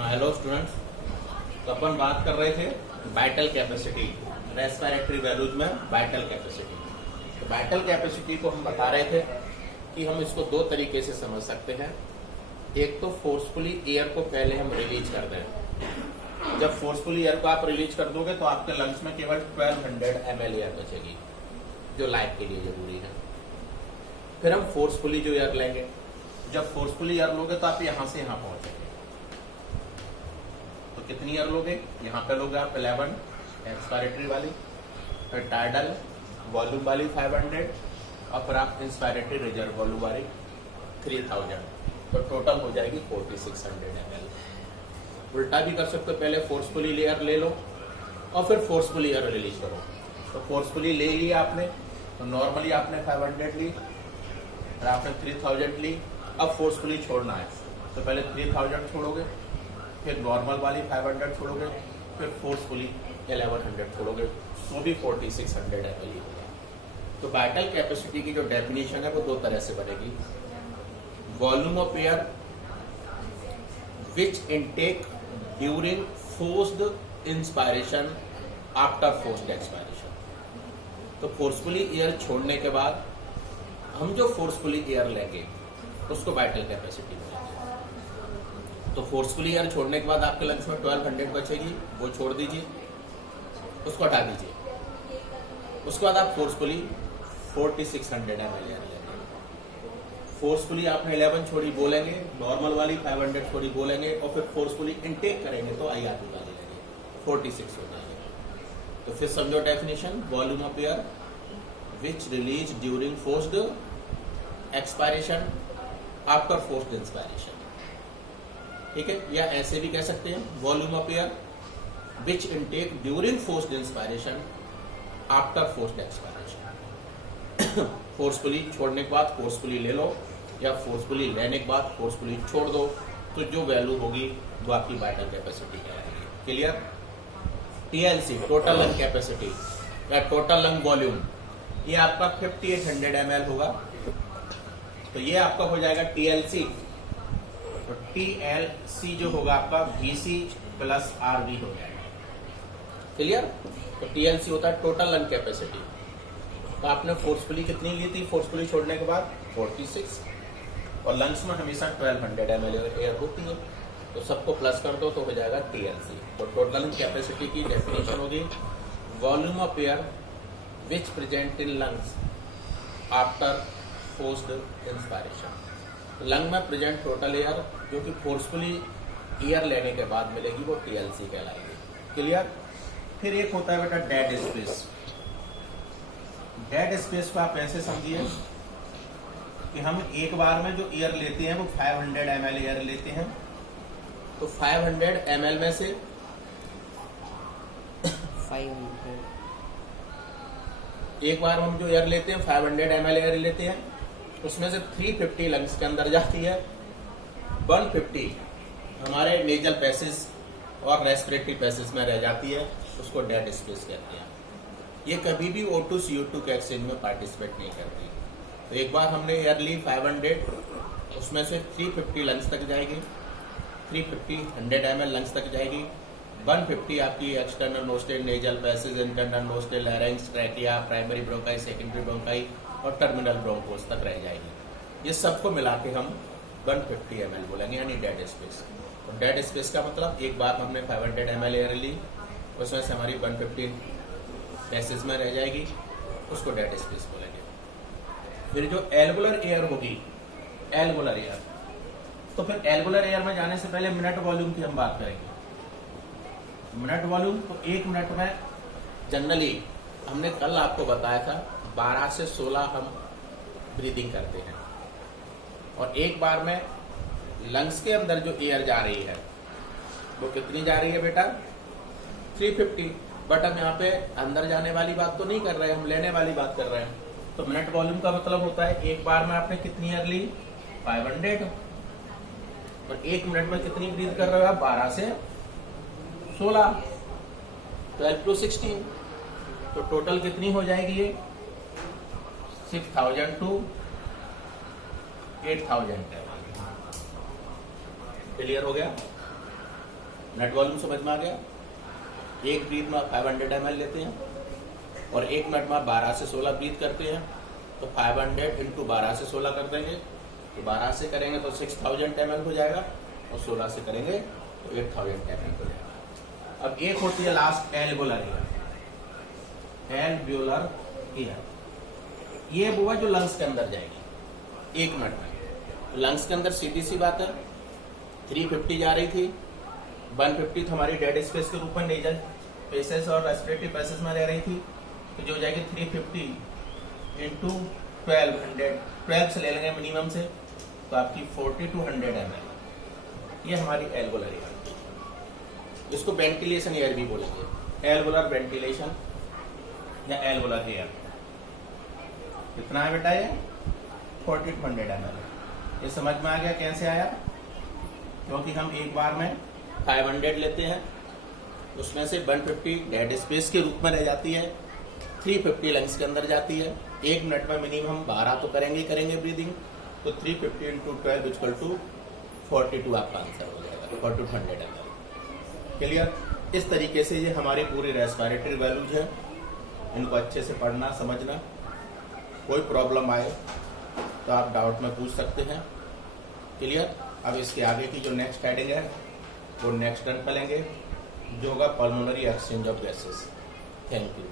Hello students. तो अपन बात कर रहे थे वाइटल कैपेसिटी, रेस्पिरेटरी वैल्यूज में वाइटल कैपेसिटी। तो वाइटल कैपेसिटी को हम बता रहे थे कि हम इसको दो तरीके से समझ सकते हैं। एक तो फोर्सफुली एयर को पहले हम रिलीज कर दें। जब फोर्सफुली एयर को आप रिलीज कर दोगे तो आपके लंग्स में केवल 1200 ml एयर बचेगी, जो लाइफ के लिए जरूरी है। फिर हम फोर्सफुली जो एयर लेंगे, जब फोर्सफुली एयर लोगे तो आप यहां से यहां पहुंचेंगे। तो कितनी एयर लोगे? यहाँ पे लोगे आप 11 एक्सपायरेटरी वाली, फिर टाइडल वॉल्यूम वाली 500 और फिर आप इंस्पायरेटरी रिजर्व वॉल्यूम वाली 3000। तो टोटल हो जाएगी 4600 ml। उल्टा भी कर सकते हो, पहले फोर्सफुली एयर ले लो और फिर फोर्सफुली एयर रिलीज करो। तो फोर्सफुली ले लिया आपने, तो नॉर्मली आपने 500 ली, फिर आपने 3000 ली। अब फोर्सफुली छोड़ना है तो पहले 3000 छोड़ोगे, फिर नॉर्मल वाली 500 छोड़ोगे, फिर फोर्सफुली 1100 छोड़ोगे, तो भी 4600 ml होगा। तो वाइटल कैपेसिटी की जो डेफिनेशन है वो दो तरह से बनेगी। Volume of air which intake during forced inspiration after forced expiration. तो फोर्सफुली एयर छोड़ने के बाद हम जो फोर्सफुली एयर लेंगे उसको वाइटल कैपेसिटी बोलेंगे। तो फोर्सफुली एयर छोड़ने के बाद आपके लंग्स में 1200 बचेगी, वो छोड़ दीजिए, उसको हटा दीजिए। उसके बाद आप फोर्सफुली 4600 ml एयर लेंगे। फोर्सफुली आपने 11 छोड़ी बोलेंगे, नॉर्मल वाली 500 छोड़ी बोलेंगे और फिर फोर्सफुली इनटेक करेंगे तो IRB वाली लेंगे, 46 हो जाएंगे। तो फिर समझो definition, volume of air which release during forced expiration after forced inspiration. ठीक है, या ऐसे भी कह सकते हैं, volume of air which intake during forced inspiration after forced expiration. Forcefully छोड़ने के बाद फोर्सफुली ले लो, या फोर्सफुली लेने के बाद फोर्सफुली छोड़ दो, तो जो वैल्यू होगी वो आपकी वाइटल कैपेसिटी कहलाएगी। Clear? TLC total lung capacity या टोटल लंग वॉल्यूम, ये आपका 5800 ml होगा। तो ये आपका हो जाएगा TLC। तो TLC जो होगा आपका VC प्लस RV हो जाएगा। क्लियर? तो TLC होता है टोटल लंग कैपेसिटी। तो आपने फोर्सफुली कितनी ली थी फोर्सफुली छोड़ने के बाद? 46। और लंग्स में हमेशा 1200 ml एयर होती है, तो सबको प्लस कर दो तो हो जाएगा TLC। तो टोटल लंग कैपेसिटी की डेफिनेशन होगी volume of air which present in lungs after forced inspiration. Lung में प्रेजेंट टोटल एयर जो कि फोर्सफुली एयर लेने के बाद मिलेगी वो TLC कहलाएगी। क्लियर? फिर एक होता है बेटा डेड स्पेस। डेड स्पेस को आप ऐसे समझिए कि हम एक बार में जो एयर लेते हैं वो 500 ml एयर लेते हैं। तो 500 ml में से 500 एक बार हम जो एयर लेते हैं 500 ml एयर लेते हैं, उसमें से 350 लंग्स के अंदर जाती है, 150 हमारे नेजल पैसेज और रेस्पिरेटरी पैसेज में रह जाती है, उसको डेड स्पेस कहते हैं। ये कभी भी O2 CO2 के एक्सचेंज में पार्टिसिपेट नहीं करती। तो एक बार हमने एयर ली 500, उसमें से 350 लंग्स तक जाएगी, 350 100 ml लंग्स तक जाएगी, 150 आपकी external nostril nasal passage, internal nostril larynx, trachea, primary bronchi, secondary bronchi और टर्मिनल ब्रोंकोस तक रह जाएगी। ये सबको मिला के हम 150 ml बोलेंगे, यानी डेड स्पेस। और डेड स्पेस का मतलब एक बार हमने 500 ml एयर ली, उसमें से हमारी 150 पैसेज में रह जाएगी, उसको डेड स्पेस बोलेंगे। फिर जो एल्वुलर एयर होगी, एल्वुलर एयर, तो फिर एल्वुलर एयर में जाने से पहले मिनट वॉल्यूम की हम बात करेंगे। मिनट वॉल्यूम, तो एक मिनट में जनरली हमने कल आपको बताया था 12 से 16 हम ब्रीदिंग करते हैं, और एक बार में लंग्स के अंदर जो एयर जा रही है वो कितनी जा रही है बेटा? 350। बट हम यहाँ पे अंदर जाने वाली बात तो नहीं कर रहे हैं, हम लेने वाली बात कर रहे हैं। तो मिनट वॉल्यूम का मतलब होता है एक बार में आपने कितनी एयर ली? 500। और एक मिनट में कितनी ब्रीथ कर रहे हो आप? 12 से 16, 12 to 16। तो टोटल कितनी हो जाएगी ये? 6000 to 8000। क्लियर हो गया? नेट वॉल्यूम समझ में आ गया। एक ब्रीथ में 500 ml लेते हैं और एक मिनट में 12 से 16 ब्रीथ करते हैं, तो 500 इंटू 12 से 16 कर देंगे, तो 12 से करेंगे तो 6000 ml हो जाएगा और 16 से करेंगे तो 8000 ml हो जाएगा। अब एक होती है last alveolar air. Alveolar air ये वो है जो लंग्स के अंदर जाएगी 1 मिनट में। लंग्स के अंदर सीधी सी बात है 350 जा रही थी, 150 तो हमारी डेड स्पेस के रूप में नहीं जाए पेसेस और रेस्पिरेटरी पैसेज में रह रही थी, तो जो हो जाएगी 350 इंटू 1200 से ले लेंगे मिनिमम से, तो आपकी 4200 ml ये हमारी एल्वोलर एयर। इसको वेंटिलेशन एयर भी बोलेंगे, एल्वोलर वेंटिलेशन या एल्वोलर एयर। कितना है बेटा ये 4200 ml। ये समझ में आ गया कैसे आया? क्योंकि हम एक बार में 500 लेते हैं, उसमें से 150 डेड स्पेस के रूप में रह जाती है, 350 लंग्स के अंदर जाती है। 1 मिनट में मिनिमम 12 तो करेंगे ब्रीदिंग, तो 350 इंटू 12 इक्वल टू 42 आपका आंसर हो जाएगा 4200 ml। क्लियर? इस तरीके से ये हमारी पूरी रेस्पिरेटरी वैल्यूज है, इनको अच्छे से पढ़ना समझना। कोई प्रॉब्लम आए तो आप डाउट में पूछ सकते हैं। क्लियर? अब इसके आगे की जो नेक्स्ट हेडिंग है वो नेक्स्ट टर्न करेंगे, जो होगा pulmonary exchange of gases. Thank you.